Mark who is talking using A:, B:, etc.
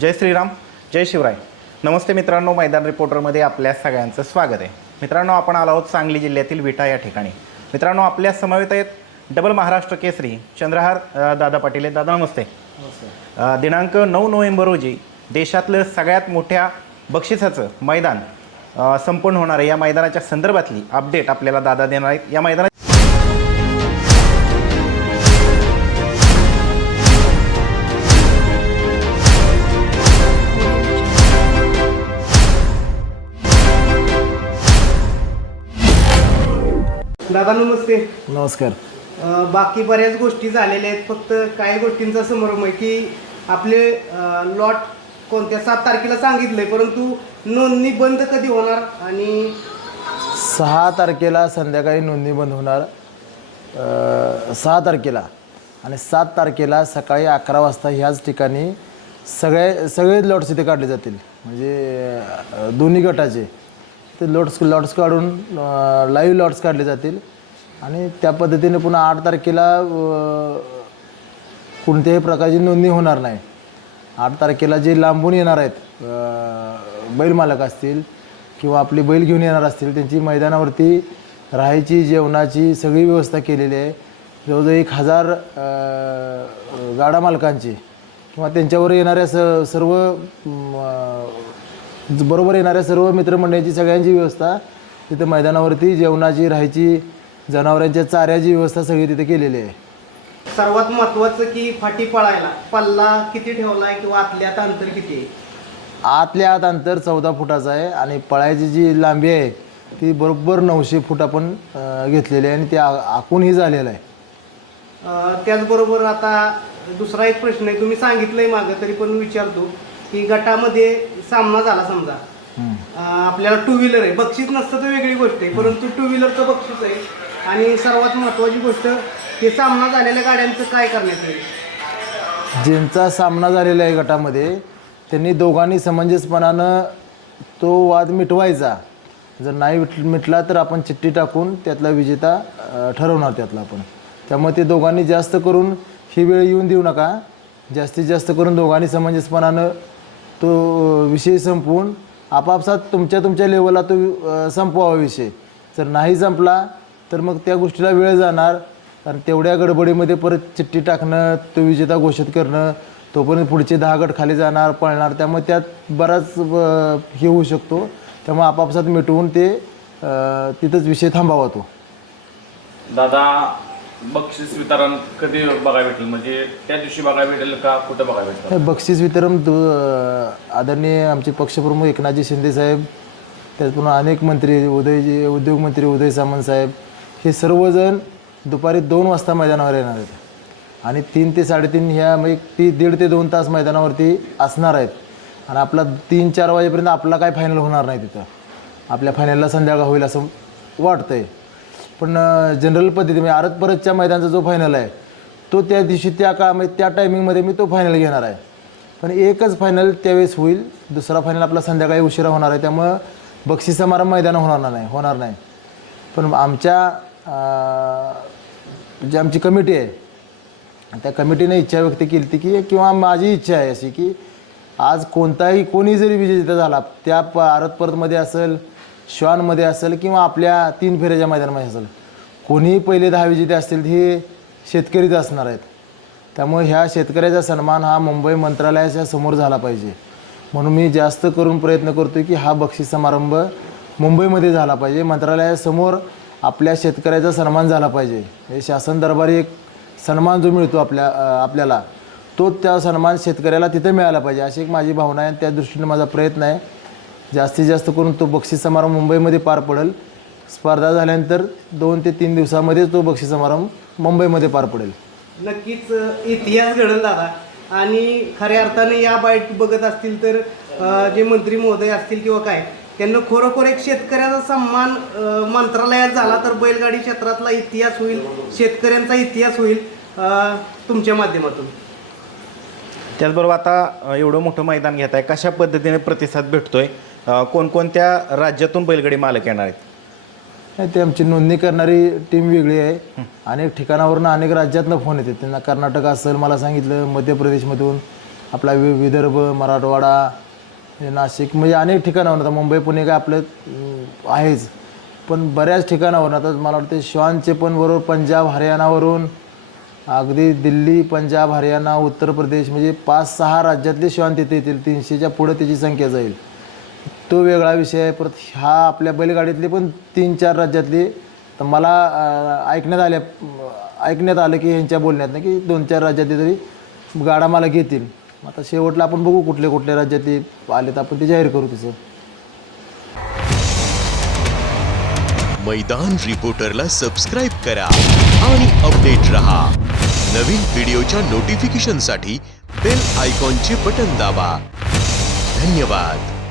A: जय श्रीराम जय शिवराय. नमस्ते मित्रांनो मैदान रिपोर्टरमध्ये आपल्या सगळ्यांचं स्वागत आहे. मित्रांनो आपण आलो आहोत सांगली जिल्ह्यातील विटा या ठिकाणी. मित्रांनो आपल्या समवेत आहेत डबल महाराष्ट्र केसरी चंद्रहार दादा पाटील आहेत. दादा नमस्ते. दिनांक नऊ नोव्हेंबर रोजी देशातलं सगळ्यात मोठ्या बक्षिसाचं मैदान संपन्न होणार आहे. या मैदानाच्या संदर्भातली अपडेट आपल्याला दादा देणार आहेत. या मैदानात
B: दादा नमस्ते.
C: नमस्कार.
B: अ, बाकी बऱ्याच गोष्टी झालेल्या आहेत. फक्त काही गोष्टींचा समारंभ आहे की आपले लॉट कोणत्या सात तारखेला सांगितलंय परंतु नोंदणी बंद कधी होणार आणि
C: सहा तारखेला संध्याकाळी नोंदणी बंद होणार. अ, सहा तारखेला आणि सात तारखेला सकाळी अकरा वाजता ह्याच ठिकाणी सगळे सगळे लॉट्स इथे काढले जातील. म्हणजे अ, दोन्ही गटाचे. ते लॉट्स लॉट्स काढून लाईव्ह लॉट्स काढले जातील. आणि त्या पद्धतीने पुन्हा आठ तारखेला कोणत्याही प्रकारची नोंदणी होणार नाही. आठ तारखेला जे लांबून येणार आहेत बैलमालक बैल मालक असतील किंवा आपली बैल घेऊन येणार असतील त्यांची मैदानावरती राहायची जेवणाची सगळी व्यवस्था केलेली आहे. जवळजवळ एक हजार गाडा मालकांची किंवा त्यांच्यावर येणाऱ्या स सर्व बरोबर येणाऱ्या सर्व मित्रमंडळींची सगळ्यांची व्यवस्था तिथं मैदानावरती जेवणाची राहायची जनावरांच्या चाऱ्याची व्यवस्था सगळी तिथे केलेली आहे.
B: सर्वात महत्वाचं की फाटी पळायला. पल्ला किती ठेवलाय किंवा आतल्यात अंतर किती आहे?
C: आतल्या आत अंतर चौदा फुटाचं आहे आणि पळायची जी लांबी आहे ती बरोबर नऊशे फूट आपण अं, घेतलेली आहे आणि ते आ- आखूनही झालेलं आहे.
B: अ, त्याचबरोबर आता दुसरा एक प्रश्न आहे. तुम्ही सांगितलंय मागं तरी पण विचारतो. की गटामध्ये सामना झाला समजा. अ, आपल्याला टू व्हीलर आहे. बक्षीस नसतं तर वेगळी गोष्ट आहे. परंतु टू व्हीलरचं बक्षीस आहे. आणि सर्वात महत्त्वाची गोष्ट ते सामना झालेल्या गाड्यांचं काय करण्यात येईल
C: ज्यांचा सामना झालेला आहे गटामध्ये त्यांनी दोघांनी समंजसपणानं तो वाद मिटवायचा. जर नाही मिट मिटला तर आपण चिठ्ठी टाकून त्यातला विजेता ठरवणार त्यातला आपण. त्यामुळे ते दोघांनी जास्त करून ही वेळ येऊन देऊ नका. जास्तीत जास्त करून दोघांनी समंजसपणानं तो विषय संपवून आपापसात तुमच्या तुमच्या लेवलला तो संपवा संपवावा विषय. जर नाही संपला तर मग त्या गोष्टीला वेळ जाणार. कारण तेवढ्या गडबडीमध्ये परत चिठ्ठी टाकणं तो विजेता घोषित करणं तोपर्यंत पुढचे दहा गट खाली जाणार पळणार. त्यामुळे त्यात बराच हे होऊ शकतो. त्यामुळे आपापसात मिटवून ते तिथंच विषय थांबावा तो.
D: दादा बक्षीस वितरण कधी बघायला भेटेल? म्हणजे त्या दिवशी बघायला भेटेल का कुठं बघायला भेटेल?
C: बक्षीस वितरण आदरणीय आमचे पक्षप्रमुख एकनाथजी शिंदे साहेब त्याचप्रमाणे अनेक मंत्री उदयजी उद्योगमंत्री उदय सामंत साहेब हे सर्वजण दुपारी दोन वाजता मैदानावर येणार आहेत. आणि तीन ते साडेतीन ह्या म्हणजे ती दीड ते दोन तास मैदानावरती असणार आहेत. आणि आपला तीन चार वाजेपर्यंत आपला काय फायनल होणार नाही तिथं. आपल्या फायनलला संध्याकाळ होईल असं वाटतं आहे पण जनरल पद्धती म्हणजे आरत परतच्या मैदानाचा जो फायनल आहे तो त्या दिवशी त्या काळामध्ये म्हणजे त्या टायमिंगमध्ये मी तो फायनल घेणार आहे. पण एकच फायनल त्यावेळेस होईल. दुसरा फायनल आपला संध्याकाळी उशिरा होणार आहे. त्यामुळं बक्षीस समारंभ मैदान होणार नाही होणार नाही. पण आमच्या जी म्हणजे आमची कमिटी आहे. त्या कमिटीने इच्छा व्यक्त केली होती की किंवा माझी इच्छा आहे अशी की आज कोणताही कोणी जरी विजेता झाला त्या प आरत परतमध्ये असेल श्वानमध्ये असेल किंवा आपल्या तीन फेऱ्याच्या मैदानामध्ये असेल कोणीही पहिले दहा विजेते असतील हे शेतकरीच असणार आहेत. त्यामुळे ह्या शेतकऱ्याचा सन्मान हा मुंबई मंत्रालयाच्या समोर झाला पाहिजे. म्हणून मी जास्त करून प्रयत्न करतो की हा बक्षीस समारंभ मुंबईमध्ये झाला पाहिजे. मंत्रालयासमोर आपल्या शेतकऱ्याचा सन्मान झाला पाहिजे. हे शासन दरबारी एक सन्मान जो मिळतो आपल्या आपल्याला तो त्या सन्मान शेतकऱ्याला तिथे मिळाला पाहिजे अशी एक माझी भावना आहे आणि त्या दृष्टीने माझा प्रयत्न आहे. जास्तीत जास्त करून तो बक्षीस समारंभ मुंबईमध्ये पार पडेल. स्पर्धा झाल्यानंतर दोन ते तीन दिवसामध्येच तो बक्षीस समारंभ मुंबईमध्ये पार पडेल.
B: नक्कीच इतिहास घडेल दादा. आणि खऱ्या अर्थाने या बाईट बघत असतील तर जे मंत्री महोदय असतील किंवा काय त्यांना खरोखर एक शेतकऱ्याचा सन्मान मंत्रालयात झाला तर बैलगाडी क्षेत्रातला इतिहास होईल शेतकऱ्यांचा इतिहास होईल तुमच्या माध्यमातून.
A: त्याचबरोबर आता एवढं मोठं मैदान घेत आहे कशा पद्धतीने प्रतिसाद भेटतोय? कोणकोणत्या राज्यातून बैलगाडी मालक येणार आहेत?
C: नाही ते आमची नोंदणी करणारी टीम वेगळी आहे. अनेक ठिकाणावरून अनेक राज्यातनं फोन येते त्यांना कर्नाटक असेल मला सांगितलं मध्य प्रदेशमधून आपला वि विदर्भ मराठवाडा हे नाशिक म्हणजे अनेक ठिकाणावर आता मुंबई पुणे काय आपलं आहेच. पण बऱ्याच ठिकाणावर आता मला वाटते श्वानचे पण बरोबर पंजाब हरियाणावरून अगदी दिल्ली पंजाब हरियाणा उत्तर प्रदेश म्हणजे पाच सहा राज्यातले श्वान तिथे येतील. तीनशेच्या पुढं त्याची संख्या जाईल. तो वेगळा विषय आहे. परत ह्या आपल्या बैलगाडीतले पण तीन चार राज्यातले तर मला ऐकण्यात आल्या ऐकण्यात आलं की ह्यांच्या बोलण्यात की दोन चार राज्यातले तरी गाडा मला घेतील आता शेवटला आपण बघू कुठले कुठल्या राज्यातले आले तर आपण ते जाहीर करू तिचं.
E: मैदान रिपोर्टरला सबस्क्राईब करा आणि अपडेट रहा. नवीन व्हिडिओच्या नोटिफिकेशनसाठी बेल आयकॉनचे बटन दाबा. धन्यवाद.